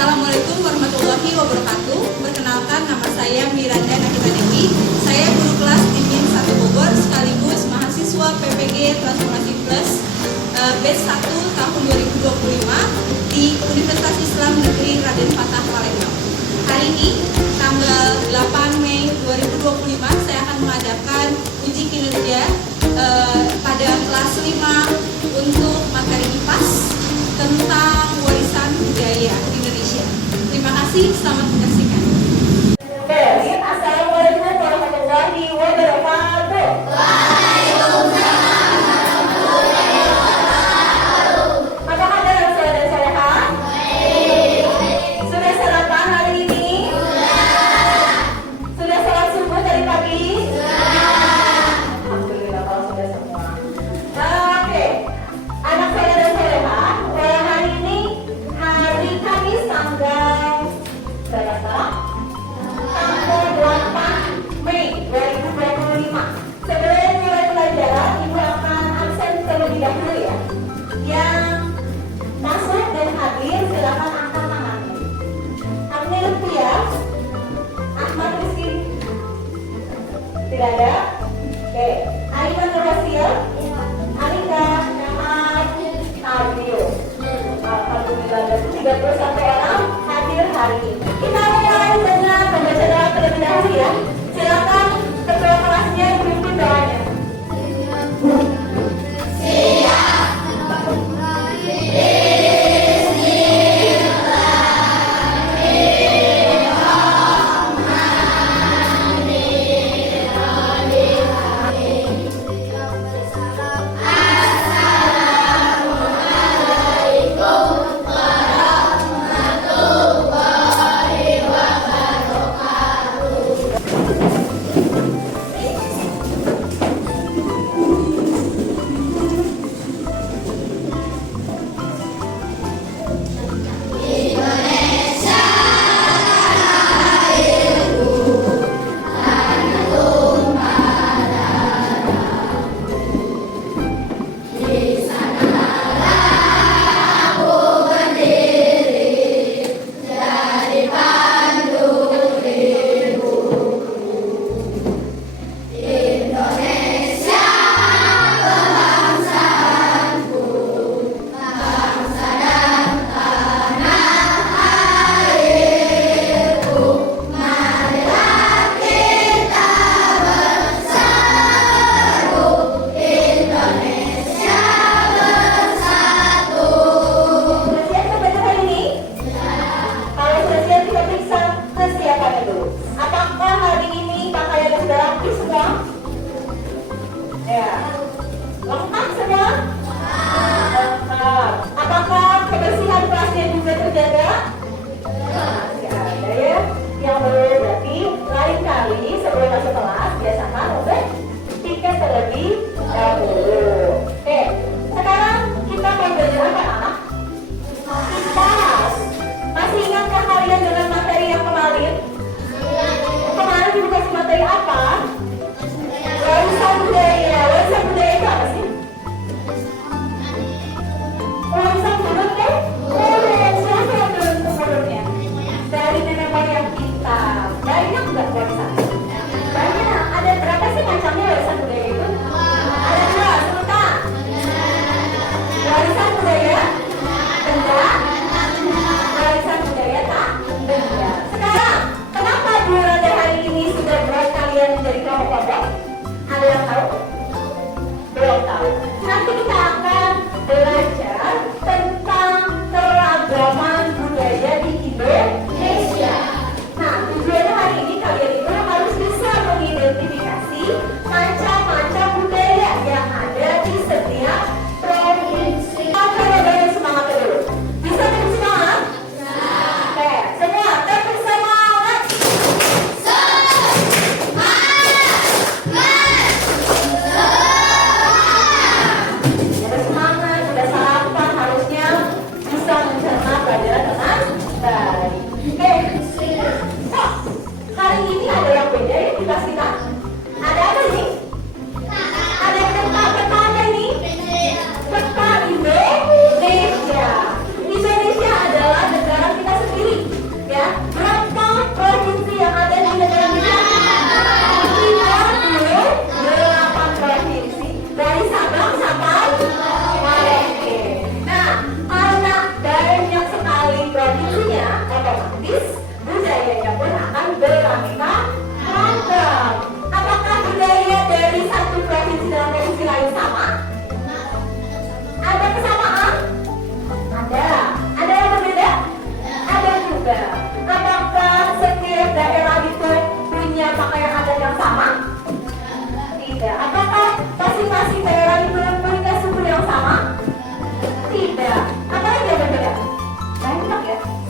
Assalamualaikum warahmatullahi wabarakatuh. Perkenalkan, nama saya Miranda Nakita Dewi. Saya guru kelas Dimin 1 Bogor sekaligus mahasiswa PPG Transformasi Plus batch 1 tahun 2025 di Universitas Islam Negeri Raden Fatah Palembang. Hari ini, tanggal 8 Mei 2025, saya akan mengadakan uji kinerja pada kelas 5 untuk materi IPAS tentang warisan budaya Indonesia. Terima kasih, selamat menyaksikan. Assalamualaikum warahmatullahi wabarakatuh. Apa kabar saudara dan saudara? Sudah sarapan hari ini? Sudah sholat subuh tadi pagi? Alhamdulillah kalau sudah semua. Oke, anak saya dan saudara, hari ini hari Kamis tanggal berapa sekarang? Tanggal 8 Mei 2025. Sebelum mulai pelajaran, Ibu akan absen terlebih dahulu ya. Yang masuk dan hadir silakan angkat tangan. Amnil Tias, Ahmad Rizky, tidak ada. Oke, Aiman Nurasia, Alika, Ahmad, Nabil. Alhamdulillah, 31 orang hadir hari ini. Kita mulai dengan pembaca doa terlebih dahulu ya. Silakan ketua kelasnya memimpin doanya.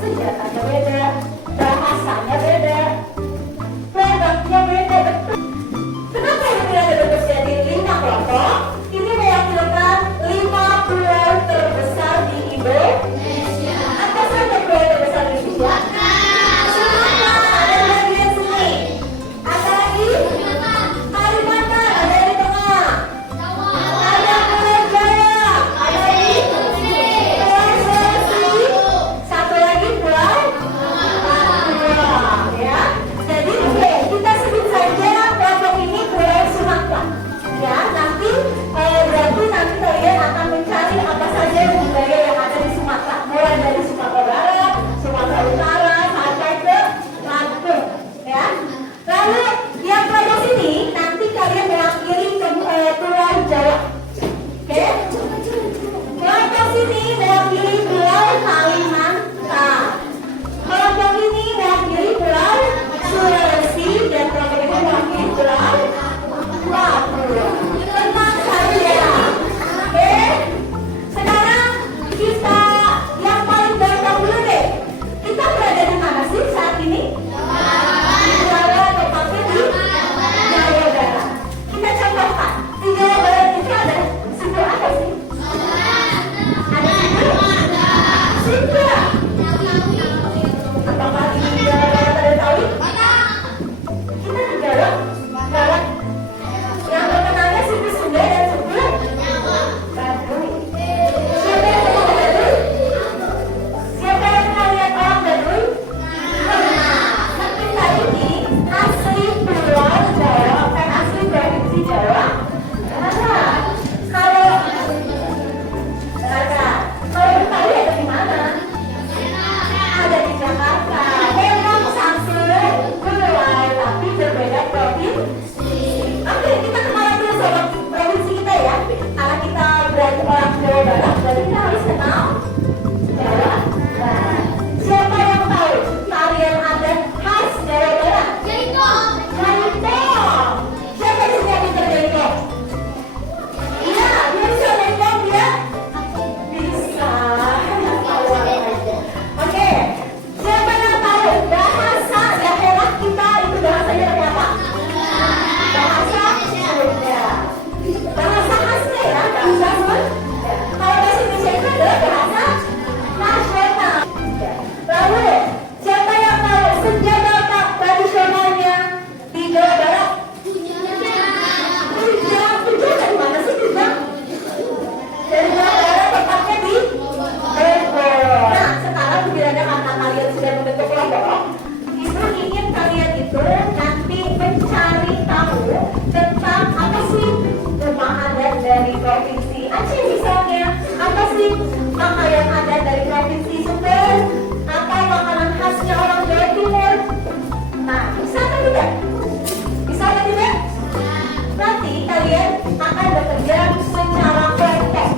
senjatanya beda, bahasanya beda, produknya beda. Kenapa ini tidak dibentuk jadi 5 kelompok? Ini mewakilkan 5 pulau terbesar di Indonesia. Apa saja pulau terbesar di Indonesia? Sumatera, ada di bagian sini. Ada lagi? Kalimantan, ada di tengah. Ada Pulau Jaya, ada di Pulau Sulawesi. Satu lagi Pulau Papua, ya. Jadi oke, kita sebut saja kelompok ini Pulau Sumatera. Ya, nanti berarti nanti kalian akan mencari apa saja budaya yang ada di Sumatera, mulai dari Sumatera Barat, Sumatera Utara, sampai ke Lampung, ya. Lalu yang kelompok sini nanti kalian mewakili ke Pulau Jawa, oke? Kelompok sini mewakili Pulau Kalimantan. Kelompok ini mewakili Pulau Sulawesi dan kelompok ini mewakili Pulau Papua. Tenang saja, oke? Sekarang kita yang paling gampang dulu deh. Kita berada di mana sih saat ini? Di Jawa, tepatnya di Jawa Barat. Kita contohkan, di Jawa Barat itu ada suku apa sih? Ada suku? Suku. Apakah di Jawa Barat ada tahu? Kita di Jawa Barat. Yang terkenalnya suku Sunda dan suku Baduy. Siapa yang kenal Baduy? Siapa yang pernah lihat orang Baduy? Nah, kita ini asli Pulau Jawa, kan asli provinsi Jawa Barat. Kalau Betawi ada di mana? Ada di Jakarta. Memang satu pulau tapi berbeda provinsi. Oke, kita kenalan dulu sama provinsi kita ya. Karena kita berarti orang Jawa Barat, jadi kita harus kenal Jawa Barat. Siapa yang tahu tarian adat khas Jawa Barat? Jaipong. Siapa di sini yang bisa jaipong? Iya, dia bisa jaipong dia? Bisa. Oke, siapa yang tahu bahasa daerah kita itu bahasanya seperti apa? Bahasa Sunda. Bahasa khasnya ya, bahasa Sunda. Kalau bahasa Indonesia itu adalah bahasa nasional. Lalu, siapa yang tahu senjata tradisionalnya di Jawa Barat? Kujang. Kujang dari mana sih kujang? Dari Jawa Barat, tepatnya di Bogor. Nah, sekarang bila karena kalian sudah membentuk kelompok, Ibu ingin kalian itu nanti mencari tahu tentang apa sih rumah adat dari provinsi Aceh misalnya, apa sih pakaian adat dari provinsi Sumber, apa makanan khasnya orang Jawa Timur. Nah, bisa kan tidak? Bisa kan tidak? Nanti kalian akan bekerja secara kelompok.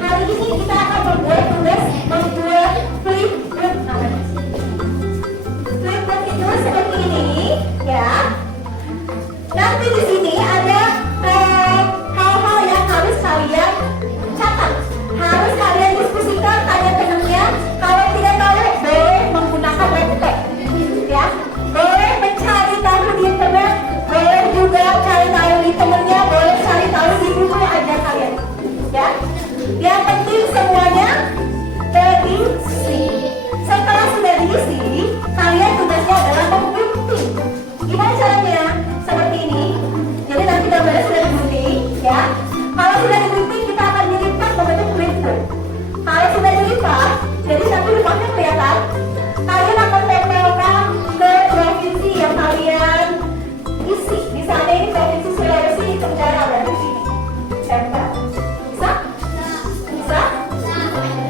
Hari ini kita akan membuat tugas, membuat flipbook namanya. Flipbook itu seperti ini, ya. Nanti di sini ada hal-hal yang harus kalian catat, harus kalian diskusikan, tanya-tanya. Kalau tidak tahu, boleh menggunakan laptop, ya. Boleh mencari tahu di internet, boleh juga cari tahu di temennya, boleh cari tahu di buku aja kalian, ya. Yang penting semuanya terisi. Setelah sudah diisi, kalian tugasnya adalah memgunting. Gimana caranya? Seperti ini. Jadi nanti gambarnya sudah digunting, ya. Kalau sudah digunting, kita akan dilipat membentuk flipbook. Kalau sudah dilipat, jadi nanti depannya kelihatan. Kalian akan tempelkan ke provinsi yang kalian isi. Misalnya ini provinsi Sulawesi Tenggara, berarti sini. Tempel. Bisa? Bisa?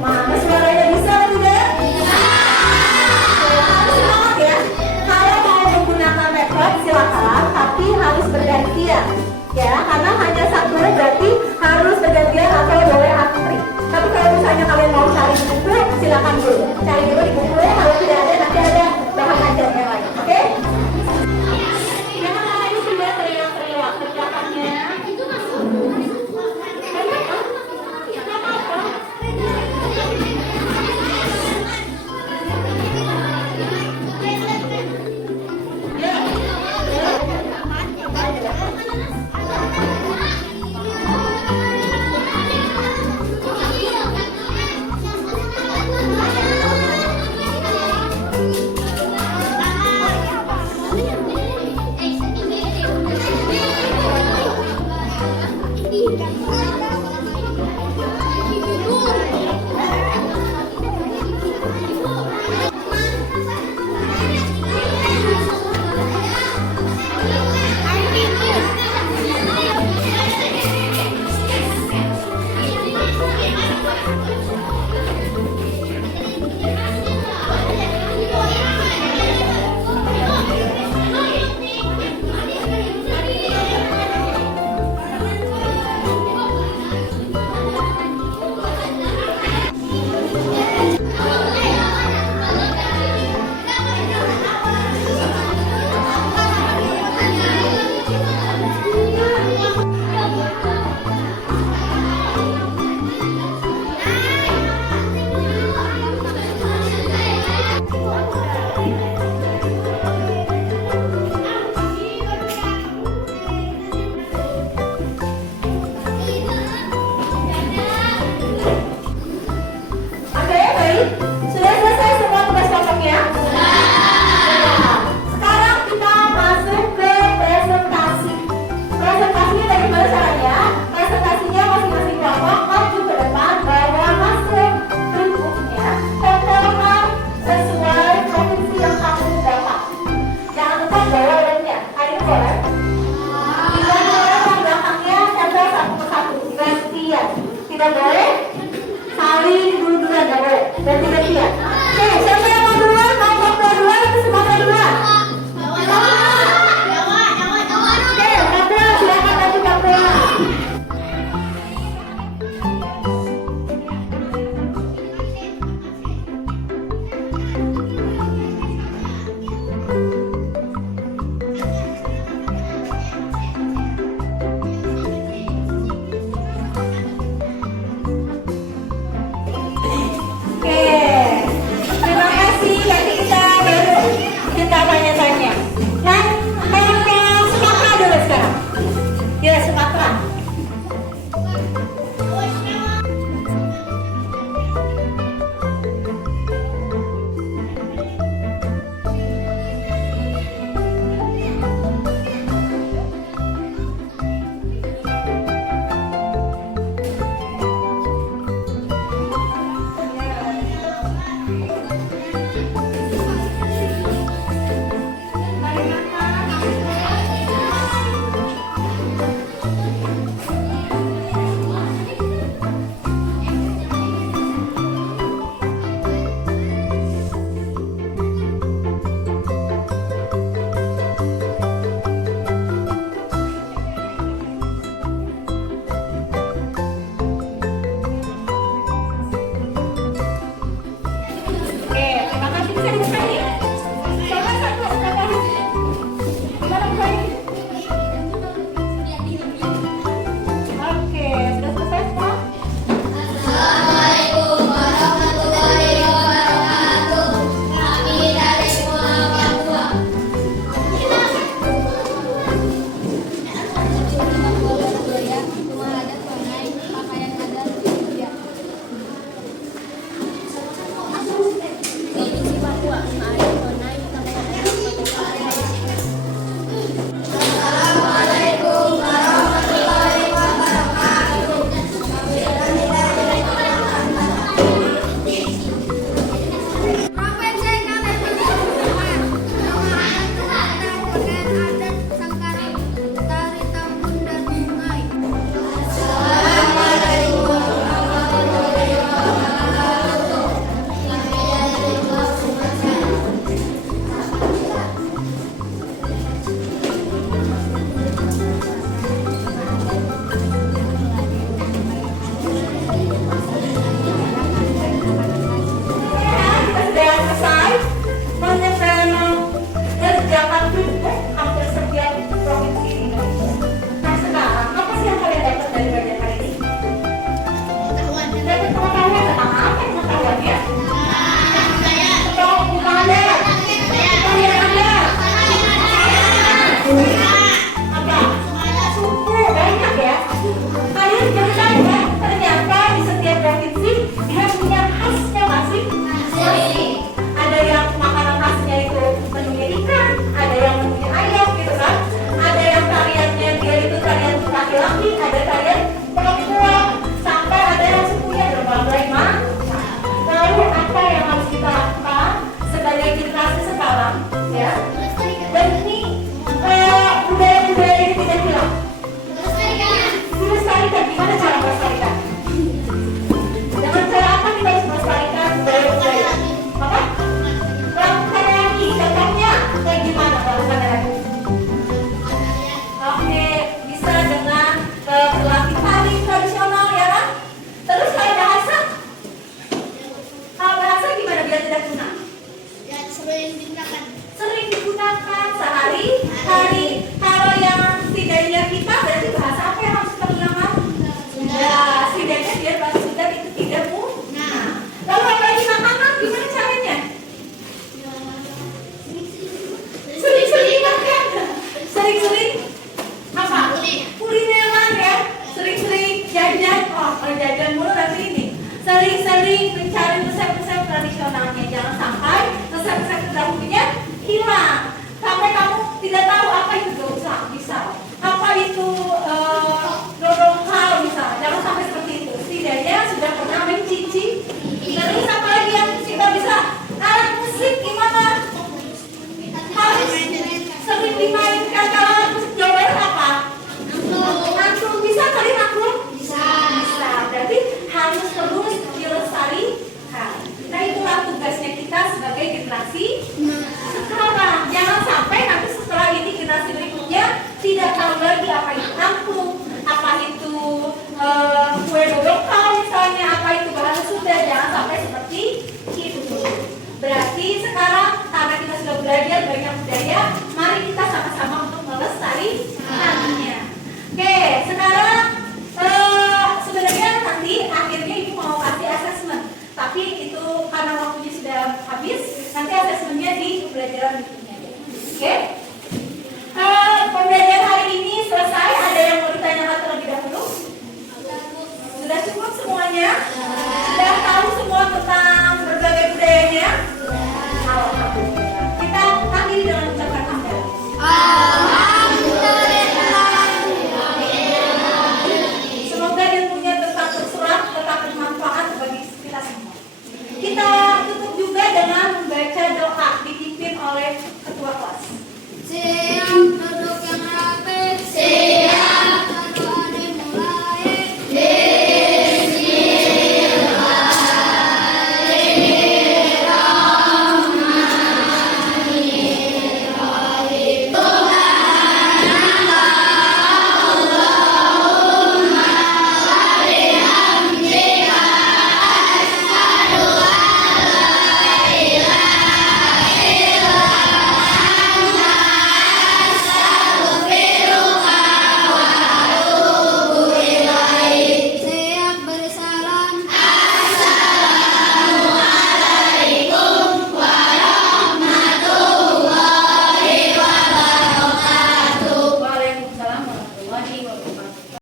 Mana suaranya bisa atau tidak? Harus semangat ya. Kalau mau menggunakan laptop silakan, tapi harus bergantian, ya. Karena hanya satu berarti harus bergantian atau boleh antri. Tapi kalau misalnya kalian mau cari buku, tidak guna? Ya, sering digunakan. Sering digunakan sehari-hari. Kalau yang setidaknya kita berarti bahasa apa yang harus kita gunakan? Ya, setidaknya dia bahasa Sunda itu tidak guna. Lalu apalagi makanan, gimana caranya? Sering-sering makan. Sering-sering apa? Kulineran ya. Sering-sering jajan. Oh, kalau jajan mulu nanti ini. Sering-sering mencari resep-resep tradisionalnya. Jangan sampai resep-resep terdahulunya hilang. Sampai kamu tidak tahu apa itu dosa, misal. Apa itu dodongkal, misal. Jangan sampai seperti itu. Setidaknya sudah pernah mencicipi. Terus apa lagi yang kita bisa? Alat musik gimana? Harus sering dimainkan. Kalau alat musik Jawa Barat apa? Angklung. Bisa kali angklung? Bisa. Berarti harus terus dilestarikan. Nah, itulah tugasnya kita sebagai generasi sekarang. Jangan sampai nanti setelah ini generasi berikutnya tidak tahu lagi apa itu angklung, apa itu kue dodongkal misalnya, apa itu bahasa Sunda. Jangan sampai seperti itu. Berarti sekarang karena kita sudah belajar banyak budaya, mari kita sama-sama untuk melestarikannya. Oke, sekarang sebenarnya nanti akhirnya ibu mau kasih asesmen, tapi itu karena waktunya sudah habis, nanti asesmennya di pembelajaran berikutnya. Oke? Pembelajaran hari ini selesai. Ada yang mau ditanyakan terlebih dahulu? Sudah cukup semuanya? Sudah tahu semua tentang berbagai budayanya? Alhamdulillah. Kita akhiri dengan ucapan hamdalah. Semoga ilmunya tetap terserap, tetap bermanfaat bagi kita semua. Kita tutup juga dengan membaca doa dipimpin oleh ketua kelas.